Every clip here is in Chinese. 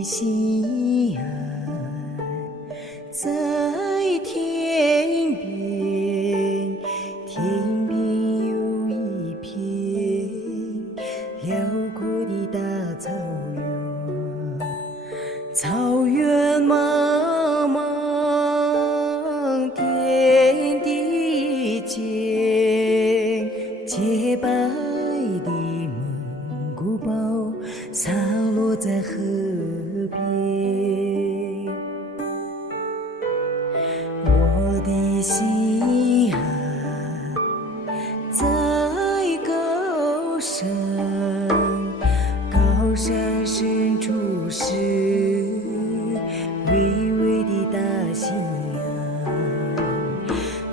的心啊，在天边，天边有一片辽阔的大草原，草原茫茫，天地间，洁白的蒙古包洒落在河边。我的心啊，在高山，高山深处是巍巍的大西洋，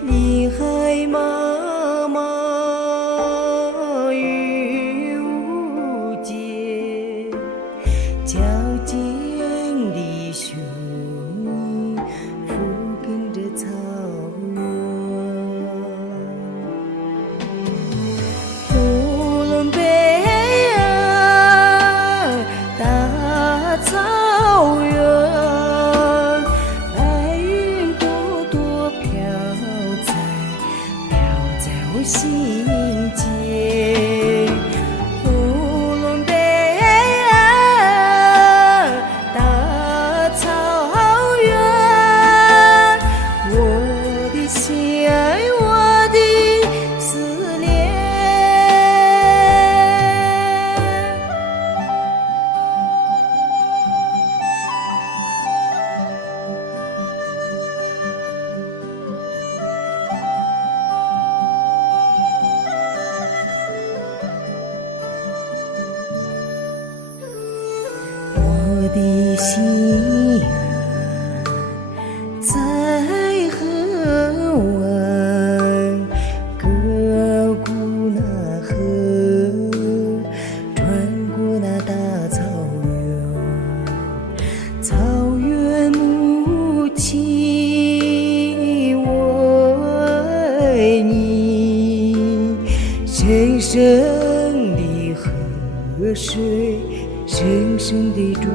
林海茫茫雨无间，矫健的雄鹰俯瞰着草原。呼伦贝尔大草原，白云朵朵飘在我心间。呼伦贝尔大草原，我的心爱，我的思念。我的心啊，在河湾，隔过那河，穿过那大草原，草原母亲，我爱你，深深的河水，深深的祝